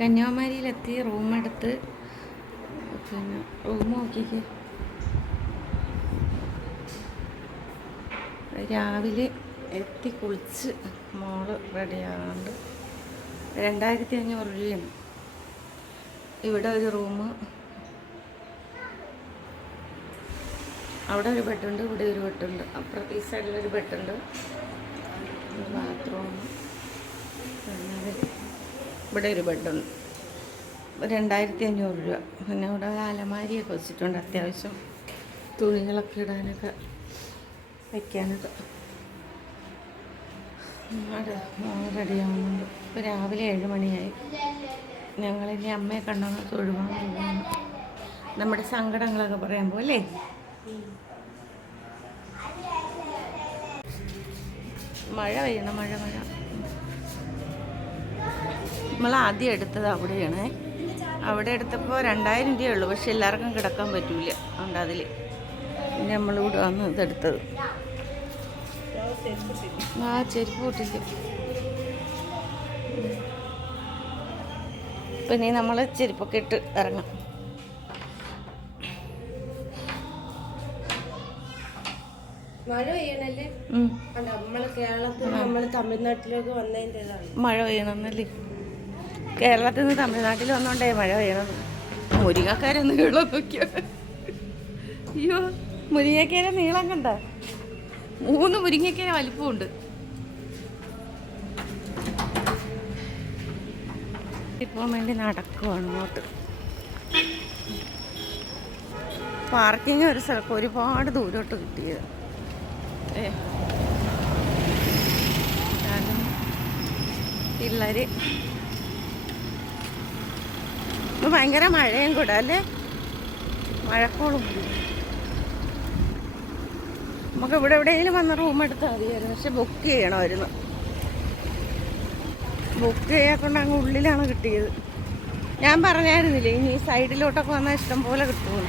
കന്യാകുമാരിയിലെത്തി റൂമെടുത്ത് പിന്നെ റൂം നോക്കിക്ക് രാവിലെ എത്തി കുളിച്ച് മോള് റെഡിയാകാണ്ട് 2500 രൂപയാണ്. ഇവിടെ ഒരു റൂം, അവിടെ ഒരു ബെഡുണ്ട്, ഇവിടെ ഒരു ബെഡുണ്ട്, അപ്പുറത്തെ ഈ സൈഡിലൊരു ബെഡുണ്ട്, ബാത്റൂം, ഇവിടെ ഒരു ബെഡുണ്ട്. 2500 രൂപ. പിന്നെ ഇവിടെ അലമാരിയൊക്കെ വെച്ചിട്ടുണ്ട്, അത്യാവശ്യം തുണികളൊക്കെ ഇടാനൊക്കെ വയ്ക്കാനൊക്കെ. റെഡിയാവുന്നുണ്ട്. ഇപ്പോൾ രാവിലെ 7 മണിയായി. ഞങ്ങളിനി അമ്മയെ കണ്ടെന്ന് തൊഴുവാൻ പോവുകയാണ്. നമ്മുടെ സങ്കടങ്ങളൊക്കെ പറയാൻ പോലെ. മഴ പെയ്യണം, മഴ. നമ്മൾ ആദ്യം എടുത്തത് അവിടെയാണ്. അവിടെ എടുത്തപ്പോൾ 2000 രൂപയേ ഉള്ളൂ. പക്ഷെ എല്ലാവർക്കും കിടക്കാൻ പറ്റൂല, അതുകൊണ്ട് അതിൽ പിന്നെ നമ്മളിവിടെ വന്ന് ഇതെടുത്തത്. ചെരുപ്പ് പൊട്ടില്ല. പിന്നെ നമ്മൾ ചെരുപ്പൊക്കെ ഇട്ട് ഇറങ്ങാം. മഴ പെയ്യണല്ലേ? നമ്മള് കേരളത്തിൽ നമ്മൾ തമിഴ്നാട്ടിലേക്ക് വന്നതിൻ്റെതാണ് മഴ പെയ്യണമെന്നല്ലേ? കേരളത്തിൽ നിന്ന് തമിഴ്നാട്ടിൽ വന്നോണ്ടേ മഴ പെയ്യണം. മുരിങ്ങക്കാരൊന്ന് നീളം നോക്കിയോ? അയ്യോ, മുരിങ്ങക്കര നീളം കണ്ട? 3 മുരിങ്ങക്കര വലിപ്പമുണ്ട്. ഇപ്പോൾ വേണ്ടി നടക്കുവാണ് അങ്ങോട്ട്. പാർക്കിങ് ഒരു സ്ഥലത്ത് ഒരുപാട് ദൂരോട്ട് കിട്ടിയത്. പിള്ളേര് ഭയങ്കര മഴയും കൂടെ അല്ലേ? മഴക്കോളും. നമുക്ക് ഇവിടെ എവിടെയെങ്കിലും വന്ന് റൂം എടുത്താൽ മതിയായിരുന്നു. പക്ഷെ ബുക്ക് ചെയ്യണമായിരുന്നു. ബുക്ക് ചെയ്യാക്കൊണ്ട് അങ്ങ് ഉള്ളിലാണ് കിട്ടിയത്. ഞാൻ പറഞ്ഞായിരുന്നില്ലേ ഇനി സൈഡിലോട്ടൊക്കെ വന്നാൽ ഇഷ്ടം പോലെ കിട്ടുമോ?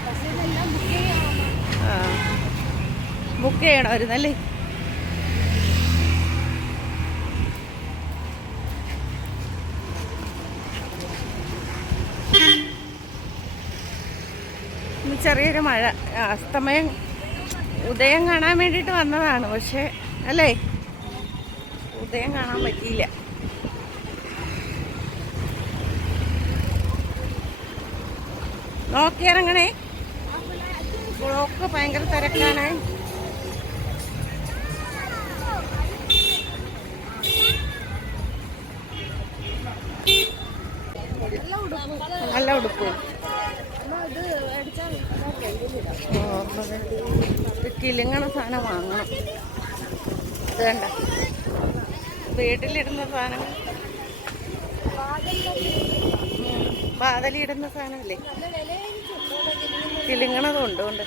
ബുക്ക് ചെയ്യണമായിരുന്നല്ലേ? ചെറിയൊരു മഴ, അസ്തമയം ഉദയം കാണാൻ വേണ്ടിയിട്ട് വന്നതാണ്. പക്ഷേ അല്ലേ, ഉദയം കാണാൻ പറ്റിയില്ല. നോക്കിയിറങ്ങണേ, ബ്ലോക്ക് ഭയങ്കര തിരക്കാണ്. നല്ല ഉടുപ്പ്. കിലുങ്ങണ സാധനം വാങ്ങണം. ഇത് വേണ്ട, വീട്ടിലിടുന്ന സാധനം, ബാദലിടുന്ന സാധനമല്ലേ? കിലുങ്ങണതുണ്ട് കൊണ്ട്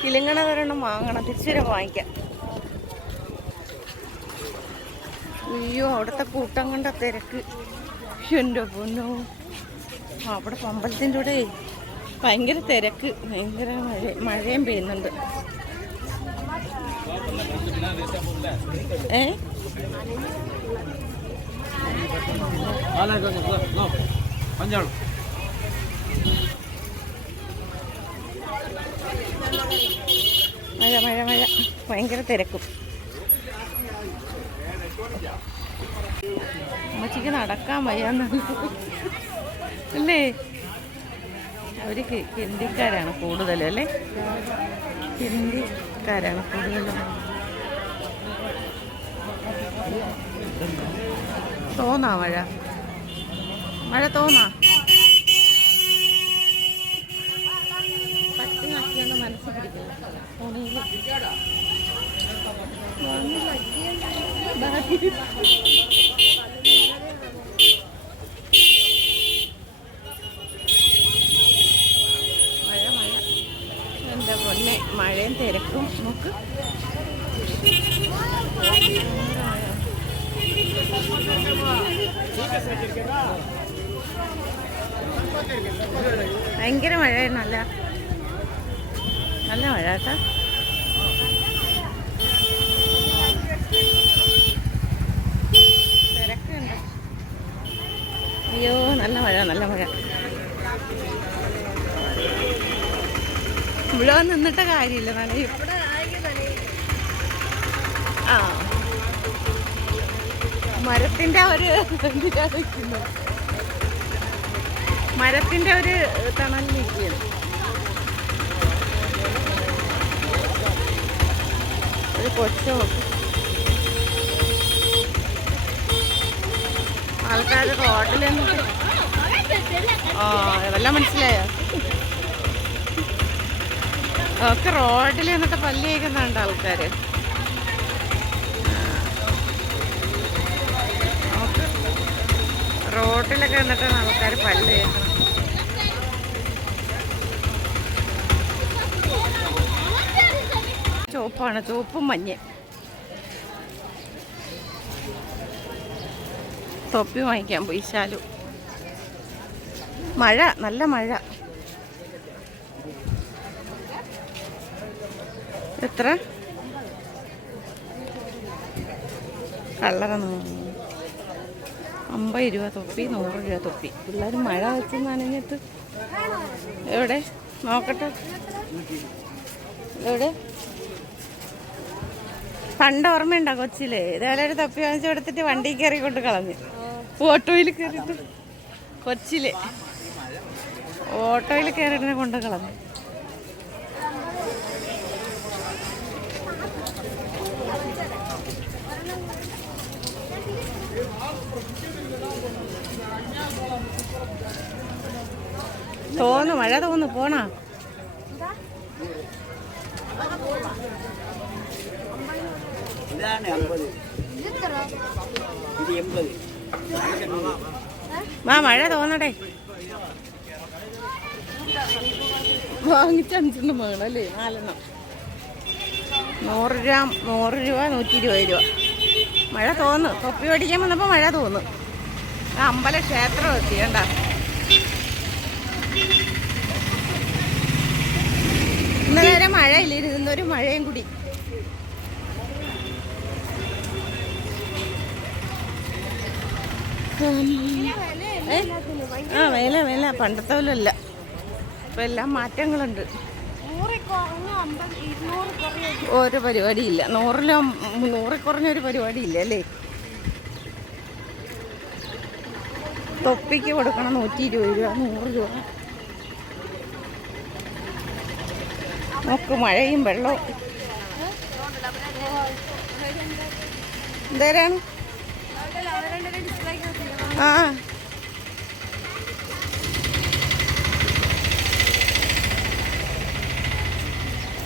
കിലുങ്ങണതൊരെണ്ണം വാങ്ങണം. തിരിച്ചുവരെ വാങ്ങിക്കാം. അയ്യോ, അവിടുത്തെ കൂട്ടം കണ്ട തിരക്ക് എൻ്റെ പൊന്നോ. അവിടെ അമ്പലത്തിൻ്റെ കൂടെ ഭയങ്കര തിരക്ക്, ഭയങ്കര മഴയും പെയ്യുന്നുണ്ട്. മഴ ഭയങ്കര തിരക്കും. അമ്മച്ചിക്ക് നടക്കാൻ വയ്യാന്ന് അല്ലേ? അവർ ഹിന്ദിക്കാരാണ് കൂടുതലും അല്ലേ? ഹിന്ദിക്കാരാണ് കൂടുതലും. തോന്നാ മഴ തോന്നാ? പറ്റുന്നാക്കിയാണ് മനസ്സിൽ പിടിക്കുന്നത്. എൻ്റെ പൊന്നെ, മഴയും തിരക്കും. നമുക്ക് ഭയങ്കര മഴയായിരുന്നു. നല്ല മഴ കേട്ടോ. തിരക്കുണ്ട്. അയ്യോ നല്ല മഴ നല്ല മഴ. ഇവിടെ നിന്നിട്ട കാര്യമില്ല നനയും. ആ മരത്തിൻ്റെ ഒരു മരത്തിൻ്റെ ഒരു തണലിരിക്കുകയാണ്. ഒരു കൊച്ചോ ആൾക്കാർ റോഡിൽ നിന്നിട്ട് ഇതെല്ലാം മനസ്സിലായോ? ഒക്കെ റോഡിൽ നിന്നിട്ട് പല്ല് കഴിക്കുന്നുണ്ട് ആൾക്കാർ. റോഡിലൊക്കെ നിന്നിട്ടാണ് ആൾക്കാർ പല്ല് കഴിക്കണം. ചുവപ്പാണ്, ചുവപ്പും മഞ്ഞ. തൊപ്പി വാങ്ങിക്കാൻ പോയി ശാലു. മഴ നല്ല മഴ. എത്ര കളറാണ്? 50 രൂപ തൊപ്പി, 100 രൂപ തൊപ്പി. പിള്ളേർ മഴ വെച്ച് നനഞ്ഞിട്ട് എവിടെ നോക്കട്ടെ. എവിടെ പണ്ട് ഓർമ്മയുണ്ടോ കൊച്ചിയില് ഇതേപോലെ ഒരു തൊപ്പി വാങ്ങിച്ചു കൊടുത്തിട്ട് വണ്ടി കയറി കൊണ്ട് കളഞ്ഞു. ഓട്ടോയിൽ കയറിയിട്ട് കൊച്ചിയില് ഓട്ടോയിൽ കയറിയിട്ടിനെ കൊണ്ട് കളഞ്ഞു. തോന്നു മഴ തോന്നു പോണാ. മഴ തോന്നട്ടെ. വാങ്ങിച്ചഞ്ചെണ്ണം വേണം അല്ലേ? 4 100 രൂപ 120 രൂപ. മഴ തോന്നു. തൊപ്പി പഠിക്കാൻ വന്നപ്പോൾ മഴ തോന്നു. അമ്പല ക്ഷേത്രം എത്തിയണ്ട. ഇന്നലെ വരെ മഴയില്ല, ഇന്നൊരു മഴയും കൂടി. വില പണ്ടത്തെ പോലും അല്ല. ഇപ്പം എല്ലാം മാറ്റങ്ങളുണ്ട്. ഒരു പരിപാടിയില്ല. 100 കുറഞ്ഞൊരു പരിപാടിയില്ല അല്ലേ? തൊപ്പിക്ക് കൊടുക്കണം 120 രൂപ 100 രൂപ. നോക്ക് മഴയും വെള്ളവും. എന്തേരാണ്? ആ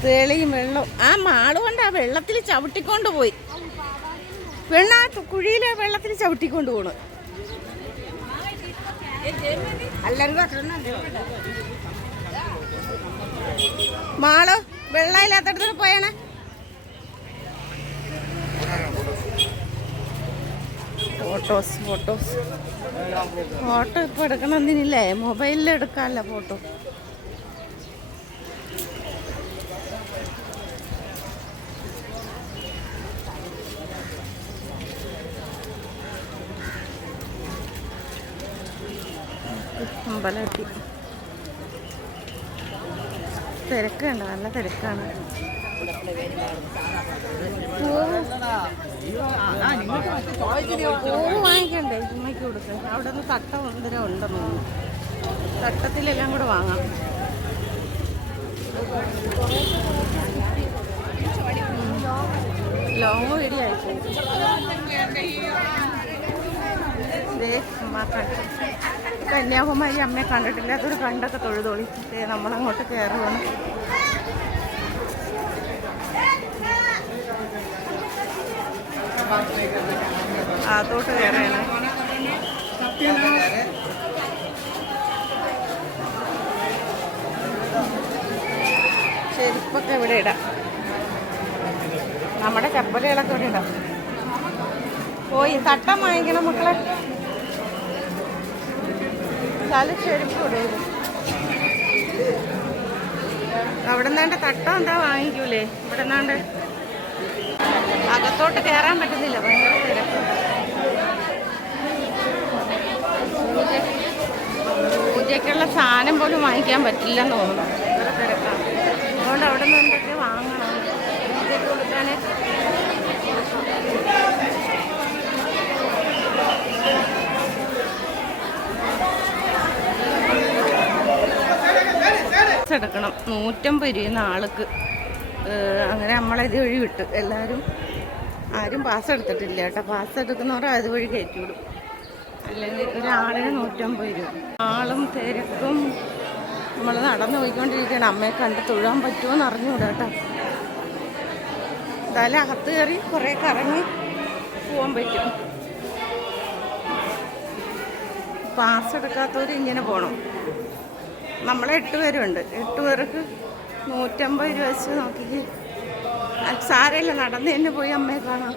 തെളിയും വെള്ളം. ആ മാള് കൊണ്ട് ആ വെള്ളത്തിൽ ചവിട്ടിക്കൊണ്ട് പോയി. കുഴിയിലെ വെള്ളത്തിൽ ചവിട്ടിക്കൊണ്ട് പോണു. മാള് വെള്ളമില്ലാത്തടത്ത് പോയാണ്. ഫോട്ടോസ് ഫോട്ടോ ഇപ്പൊ എടുക്കണമെന്നില്ലേ? മൊബൈലിൽ എടുക്കാമല്ലോ ഫോട്ടോ. അമ്പലത്തി തിരക്കുണ്ട്, നല്ല തിരക്കാണ്. പൂവ് വാങ്ങിക്കണ്ടേ? ഉമ്മയ്ക്ക് കൊടുക്കാൻ അവിടെ നിന്ന് തട്ടം എന്തിനാ ഉണ്ടെന്ന് തോന്നുന്നു. തട്ടത്തിലെല്ലാം കൂടെ വാങ്ങാം. ലോങ് വീടിയായി കന്യാകുമാരി അമ്മയെ കണ്ടിട്ടില്ലാത്തൊരു കണ്ടൊക്കെ തൊഴുതൊളി. നമ്മളങ്ങോട്ട് കയറുവാണ്. അതോട്ട് കയറുകയാണ്. ചെരുപ്പൊക്കെ ഇവിടെ ഇടാം. നമ്മുടെ ചപ്പലുകളൊക്കെ ഇവിടെ ഇടാം. പോയി തട്ടം വാങ്ങിക്കണം മക്കളെ. ചെരുപ്പ് ഇടും. അവിടെ നിന്നാണ്ട് തട്ടം എന്താ വാങ്ങിക്കൂലേ? ഇവിടെ നിന്നാണ്ട് അകത്തോട്ട് കയറാൻ പറ്റുന്നില്ല, ഭയങ്കര തിരക്കുണ്ട്. വീട്ടിലേക്കുള്ള സാധനം പോലും വാങ്ങിക്കാൻ പറ്റില്ലെന്ന് തോന്നുന്നു. വേറെ തിരക്കാണ്. അതുകൊണ്ട് അവിടെ നിന്ന് എന്തൊക്കെ വാങ്ങണം ഇതൊക്കെ കൊടുക്കാൻ. എടുക്കണം 150 രൂപ ആൾക്ക്. അങ്ങനെ നമ്മളത് വഴി വിട്ടു. എല്ലാവരും ആരും പാസ് എടുത്തിട്ടില്ല കേട്ടോ. പാസ് എടുക്കുന്നവർ അതുവഴി കയറ്റി വിടും. അല്ലെങ്കിൽ ഒരാളിന് 150 രൂപ. ആളും തിരക്കും. നമ്മൾ നടന്നു പോയിക്കൊണ്ടിരിക്കുകയാണ്. അമ്മയെ കണ്ട് തൊഴാൻ പറ്റുമോ എന്ന് അറിഞ്ഞുകൂടാ കേട്ടോ. എന്തായാലും അകത്ത് കയറി കുറേ കറങ്ങി പോകാൻ പറ്റും. പാസ് എടുക്കാത്തവർ ഇങ്ങനെ പോകണം. നമ്മളെ 8 പേരുണ്ട്. 8 പേർക്ക് 150 രൂപ വെച്ച് നോക്കി. സാരമില്ല, നടന്ന് തന്നെ പോയി അമ്മയെ കാണാം.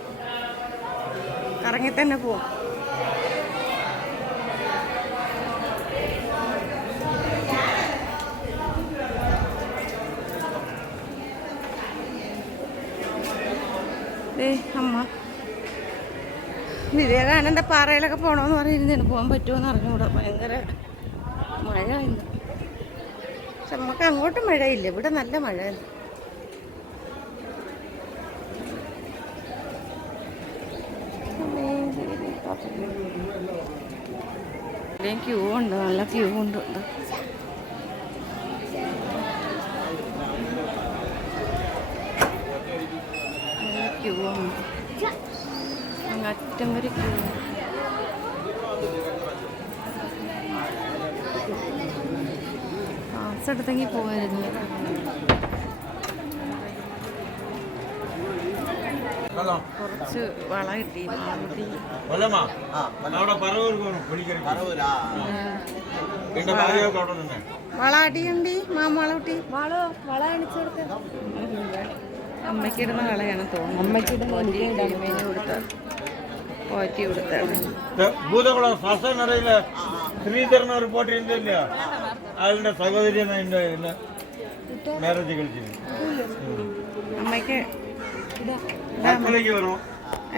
കറങ്ങി തന്നെ പോവും. അമ്മ വിവേകാനന്ദ പാറയിലൊക്കെ പോകണമെന്ന് പറഞ്ഞിരുന്നു. പോകാൻ പറ്റുമോയെന്ന് അറിഞ്ഞുകൂടാ. ഭയങ്കര മഴ ഇന്ന്. പക്ഷെ നമുക്ക് അങ്ങോട്ടും മഴയില്ല. ഇവിടെ നല്ല മഴയാണ്. ഇവിടെയും ക്യൂ ഉണ്ട്. നല്ല ക്യൂ ഉണ്ട്. നല്ല ക്യൂ ആണ്. അങ്ങറ്റം വരെ ക്യൂ. പാസ് എടുത്തെങ്കിൽ പോകായിരുന്നു. കുറച്ച് വള കിട്ടി. വള അടിയുണ്ടി മാമള കുട്ടി. വള കാണിച്ചു കൊടുക്ക. അമ്മയ്ക്കിടുന്ന വളയാണ് തോന്നുന്നു. അമ്മയ്ക്കിടുന്ന കൊടുത്ത പോറ്റി കൊടുത്താണ്. ഭൂതകുളം ശ്വാസനറയില് ശ്രീധരൻ ഒരു പോട്ടിരുന്നില്ല. അതിന്റെ സഹോദരി മാരേജ് കളിച്ചിരുന്നു. അമ്മയ്ക്ക് വരും.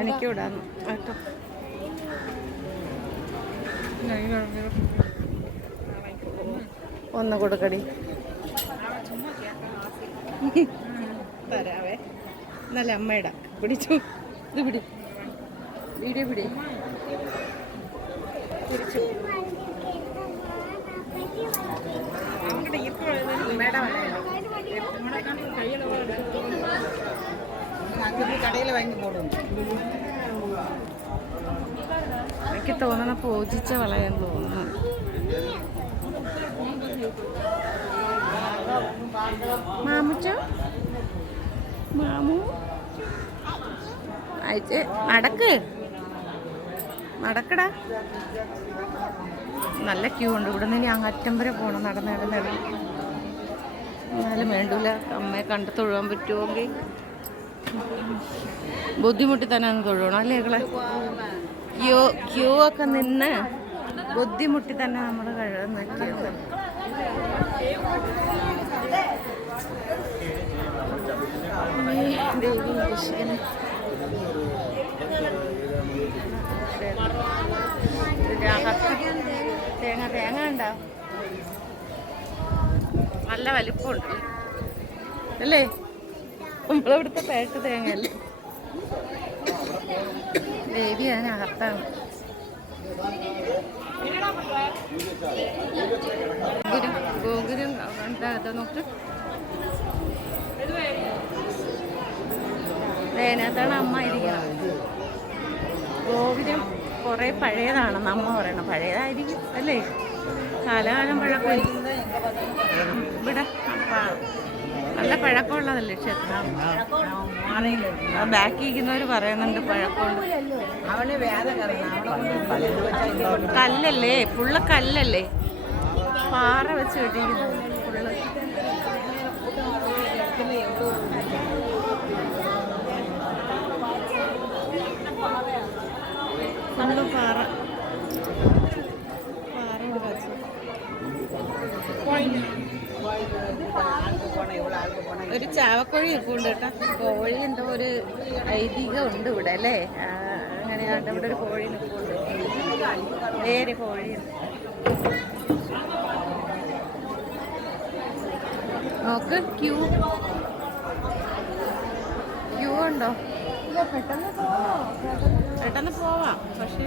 എനിക്ക് വിടാന്ന് കേട്ടോ. ഒന്ന് കൊടുക്കടി. തരാവേ. നല്ല അമ്മയുടെ പിടിച്ചു. ഇത് പിടി. വീഡിയോ പിടി. തിരിച്ചു. അമ്മയുടെ കടയിൽ വാങ്ങി പോടും. എനിക്ക് തോന്നണ പൂജിച്ച വളയെന്ന് തോന്നുന്നു. മാമുച്ചോ മാമു അയച്ച് നടക്കടാ. നല്ല ക്യൂ ഉണ്ട്. ഇവിടെ നിന്ന് അങ്ങറ്റം വരെ പോകണം. നടന്നിടുന്നിട. എന്നാലും വേണ്ടൂല. അമ്മയെ കണ്ട് തൊഴുവാൻ പറ്റുമെങ്കിൽ ബുദ്ധിമുട്ടി തന്നെ ഒന്ന് തൊഴണം അല്ലേ മക്കളെ? ക്യൂ ഒക്കെ നിന്ന് ബുദ്ധിമുട്ടി തന്നെ നമ്മൾ കഴുകാൻ പറ്റിയത്. ദേവി കൃഷ്ണൻ തേങ്ങ ഉണ്ടോ? നല്ല വലിപ്പമുണ്ട് അല്ലേ? നമ്മളിവിടുത്തെ പേട്ട് തേങ്ങയല്ലേ. ദേവി അതിനകത്താണ്. ഗോകുരം എന്താ നോക്ക്. അതിനകത്താണ് അമ്മ ഇരിക്കണം. ഗോകുരം കുറേ പഴയതാണെന്ന് അമ്മ പറയണം. പഴയതായിരിക്കും അല്ലേ? കാലകാലം പഴക്കം. ഇവിടെ നല്ല പഴക്കമുള്ളതല്ലേ ക്ഷേത്രം? ബാക്കി ഇരിക്കുന്നവർ പറയുന്നുണ്ട് പഴക്കമുണ്ട്. കല്ലല്ലേ? ഫുള്ള് കല്ലല്ലേ? പാറ വെച്ച് കെട്ടിയിരിക്കുന്നത് ഫുള്ള്. ഫുള്ള് പാറ. പാറയോട് വെച്ച് ഒരു ചാവക്കോഴി ഇരിപ്പുണ്ട് കേട്ടോ. കോഴി എന്തോ ഒരു ഐതിഹ്യം ഉണ്ട് ഇവിടെ അല്ലേ? അങ്ങനെയാണ്ട് ഇവിടെ ഒരു കോഴി നിൽപ്പുണ്ട്. വേറെ കോഴി നോക്ക് ക്യൂ ഉണ്ടോ? പെട്ടെന്ന് പോവാം. പക്ഷെ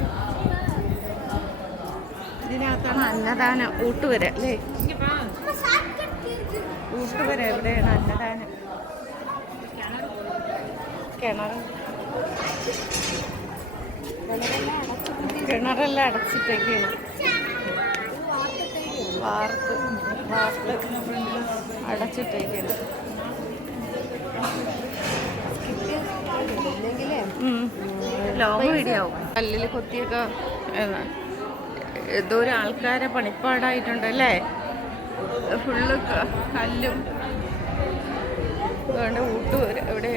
ഇതിനകത്താണ് അന്നദാനം. ഊട്ടുവര അല്ലേ? ഊട്ടുവര എവിടെയാണ് അന്നദാനം? കിണറെല്ലാം അടച്ചിട്ടേക്കാണ്. വാർത്ത് അടച്ചിട്ടേക്കാണ്. ലോങ് വീഡിയോ ആവും. കല്ലിൽ കൊത്തിയൊക്കെ എന്തോ ഒരു ആൾക്കാരെ പണിപ്പാടായിട്ടുണ്ടല്ലേ. ഫുള്ള് കല്ലും അതുകൊണ്ട് ഊട്ടുവര എവിടെ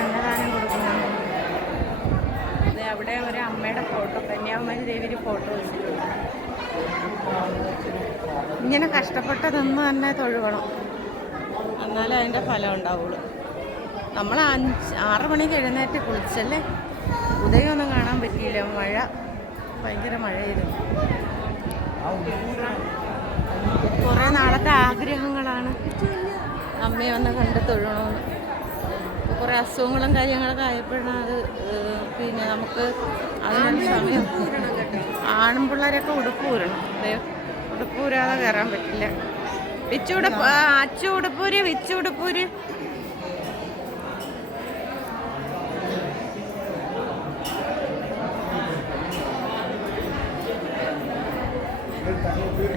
അന്നദാനം കൊടുക്കുന്നുണ്ട്. അവിടെ ഒരു അമ്മയുടെ ഫോട്ടോ, കന്യാകുമാരി ദേവിയുടെ ഫോട്ടോ വെച്ചിട്ടുണ്ട്. ഇങ്ങനെ കഷ്ടപ്പെട്ടതൊന്നും തന്നെ തൊഴുകണം, എന്നാലേ അതിൻ്റെ ഫലം ഉണ്ടാവുള്ളൂ. നമ്മൾ 6 മണിക്ക് എഴുന്നേറ്റ് കുളിച്ചല്ലേ, ഉദയമൊന്നും കാണാൻ പറ്റിയില്ല. മഴ, ഭയങ്കര മഴയായിരുന്നു. കുറേ നാളത്തെ ആഗ്രഹങ്ങളാണ് അമ്മയെ ഒന്ന് കണ്ട് തൊഴണമെന്ന്. ഇപ്പോൾ കുറേ അസുഖങ്ങളും കാര്യങ്ങളൊക്കെ ആയപ്പോഴാണ് അത് പിന്നെ നമുക്ക് അതിനൊരു സമയം. ആൺപിള്ളേരൊക്കെ ഉടുപ്പ് ഊരണം. ഉടുപ്പ് ഊരാതെ കയറാൻ പറ്റില്ല. അച്ചു ഉടുപ്പൂര്, വിച്ചു ഉടുപ്പൂര്.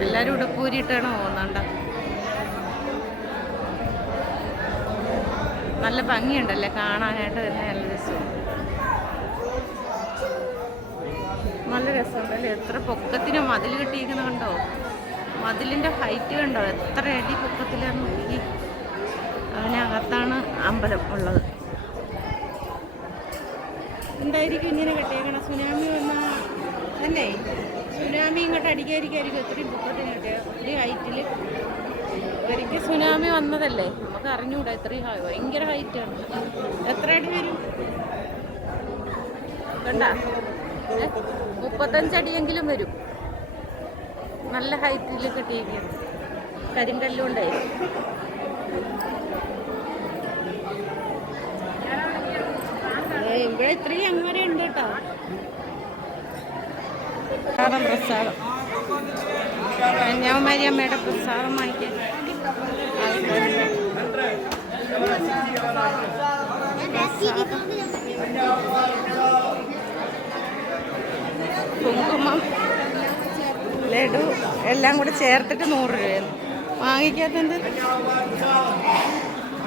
എല്ലാവരും ഉടുപ്പൂരിയിട്ടാണ് പോകുന്നുണ്ട്. നല്ല ഭംഗിയുണ്ടല്ലേ കാണാനായിട്ട് തന്നെ. നല്ല രസം, നല്ല രസമുണ്ടല്ലേ. എത്ര പൊക്കത്തിന് മതിൽ കെട്ടിയിരിക്കുന്ന കണ്ടോ? മതിലിൻ്റെ ഹൈറ്റ് കണ്ടോ? എത്ര അടി പൊക്കത്തിലാണ് നോക്കി. അതിനകത്താണ് അമ്പലം ഉള്ളത്. എന്തായിരിക്കും ഇങ്ങനെ കെട്ടിയേക്കണം? സുനാമി വന്നാൽ തന്നെ സുനാമി ഇങ്ങോട്ട് അടിക്കാതിരിക്കായിരിക്കും. ഒത്തിരി പൊക്കത്തിന് കെട്ടിയ, ഒത്തിരി ഹൈറ്റിൽ. ഒരിക്കൽ സുനാമി വന്നതല്ലേ, നമുക്ക് അറിഞ്ഞുകൂടാ. ഇത്രയും ഭയങ്കര ഹൈറ്റാണ്. എത്ര അടി വരും കണ്ട? 35 അടിയെങ്കിലും വരും. നല്ല ഹൈറ്റിൽ കെട്ടിയിരിക്കുന്നു. കരിങ്കല്ലുകൊണ്ടേ. ഇവിടെ ഇത്രയും അങ്ങനെ ഉണ്ട് കേട്ടോ. പ്രസാദം, കന്യാകുമാരി അമ്മയുടെ പ്രസാദം വാങ്ങിക്കാൻ കുങ്കുമം, ലഡു എല്ലാം കൂടെ ചേർത്തിട്ട് 100 രൂപയാണ്. വാങ്ങിക്കാത്തത്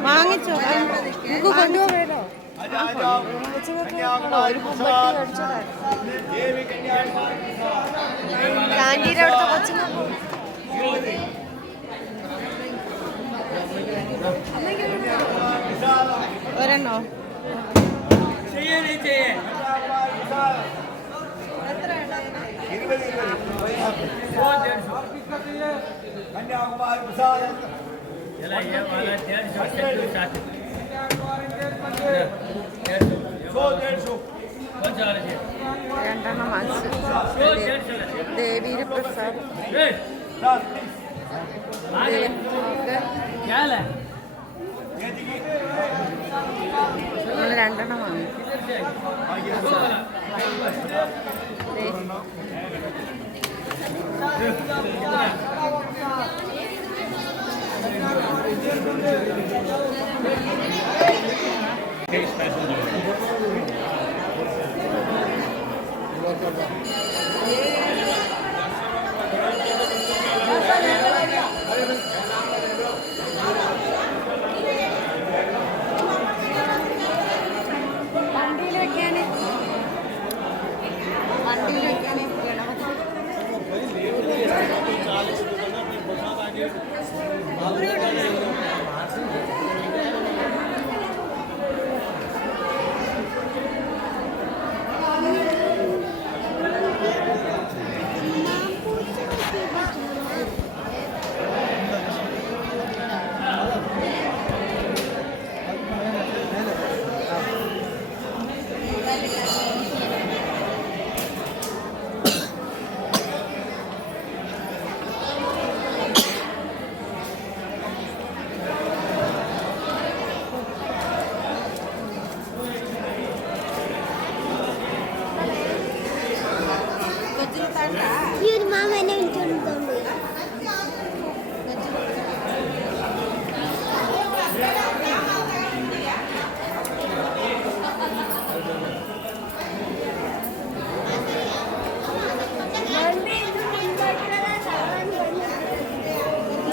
വാങ്ങിച്ചോ? കൊണ്ടുപോകണോ? ക്യാൻറ്റീൻ്റെ അടുത്ത കൊച്ചുങ്ങൾ ഒരെണ്ണോ? രണ്ടെണ്ണം വാങ്ങിച്ചു. ദേവിയുടെ പ്രസാദം നമ്മൾ 2 വാങ്ങി.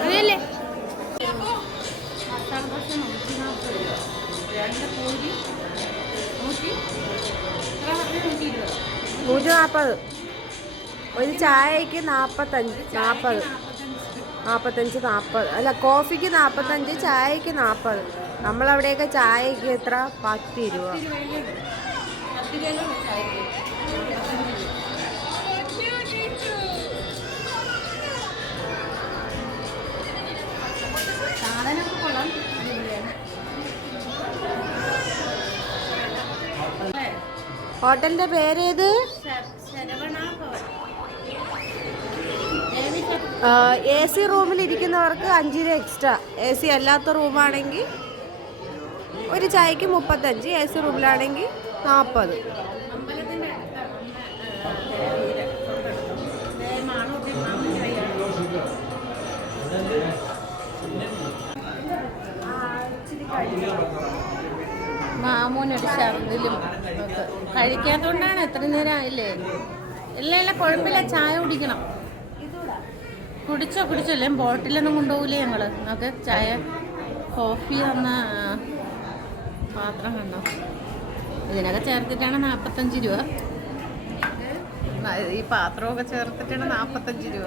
അതല്ലേ മസാല ദോശ 140 രൂപ, 2 പൂരി 140. ഒരു ചായക്ക് 45 അല്ല, കോഫിക്ക് 45, ചായക്ക് 40. നമ്മളവിടെയൊക്കെ ചായക്ക് എത്ര? 10 രൂപ. ഹോട്ടലിന്റെ പേരേത്? AC റൂമിൽ ഇരിക്കുന്നവർക്ക് 5 രൂപ എക്സ്ട്രാ. AC അല്ലാത്ത റൂമാണെങ്കിൽ ഒരു ചായക്ക് 35, AC റൂമിലാണെങ്കിൽ 40. മാമൂനൊരു ഛർദിലും കഴിക്കാത്തോണ്ടാണ്. എത്ര നേരം ആയില്ലേ? ഇല്ല കുഴപ്പമില്ല, ചായ കുടിക്കണം. കുടിച്ചോ അല്ലേ? ബോട്ടിലൊന്നും കൊണ്ടുപോകില്ലേ ഞങ്ങൾ? നമുക്ക് ചായ കോഫി തന്ന പാത്രം കണ്ടോ? ഇതിനൊക്കെ ചേർത്തിട്ടാണ് 45 രൂപ. ഈ പാത്രമൊക്കെ ചേർത്തിട്ടാണ് 45 രൂപ.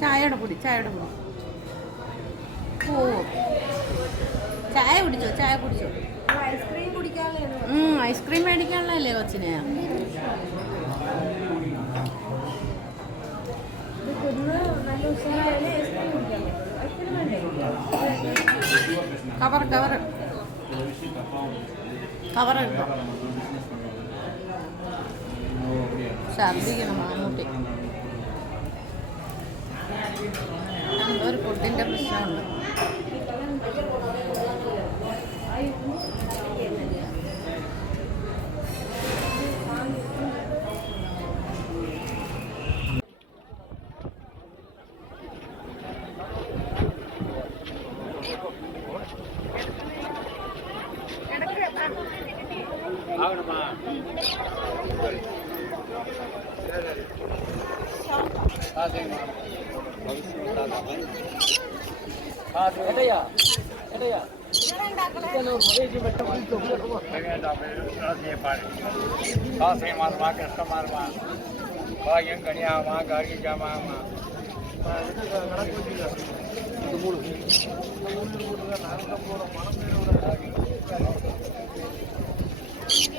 ചായയുടെ പൊടി ഓ, ചായ കുടിച്ചോ? ഐസ്ക്രീം മേടിക്കാനുള്ളതല്ലേ കൊച്ചിനെ? കവർ ഛർദിക്കണം മാമൂട്ടി. എന്തോ ഒരു ഫുഡിൻ്റെ പ്രശ്നമുണ്ട്.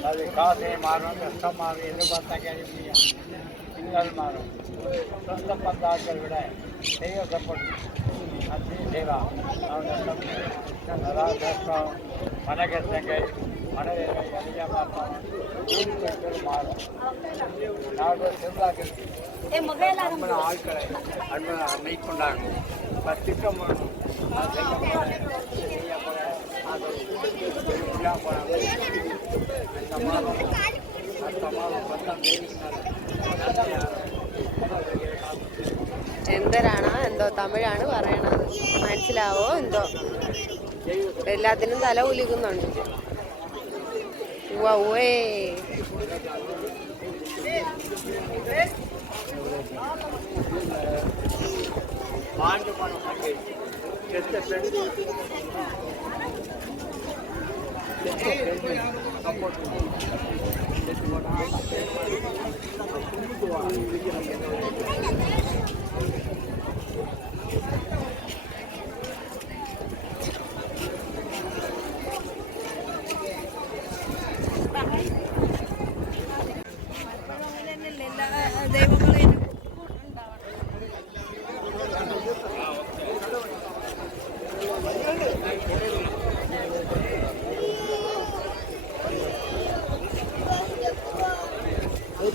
అది కాసే మారం కష్ట మారు ఎన్ని బతాకి తింగల్ మారు స్వంత పదార్థాలు విడ దైవ సపోర్ట్ అది సేవ నరా దోస్తా మనకే సంగై మనదే ఎలియా మాతా మారు నాడు సేవలాకి ఏ మొగేలా మన ఆల్కడే అన్న మేకుండాంగు పత్తిక మనం ఆ సేవ എന്തരാണോ എന്തോ തമിഴാണ് പറയണത്, മനസ്സിലാവോ എന്തോ? എല്ലാത്തിനും തല ഉലിക്കുന്നുണ്ട്. ഉവ്വേ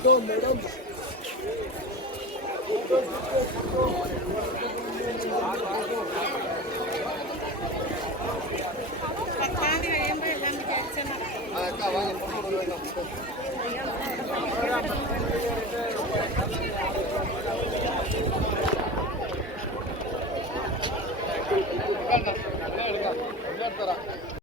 10 കഴിയുമ്പോൾ എല്ലാം വിചാരിച്ചാൽ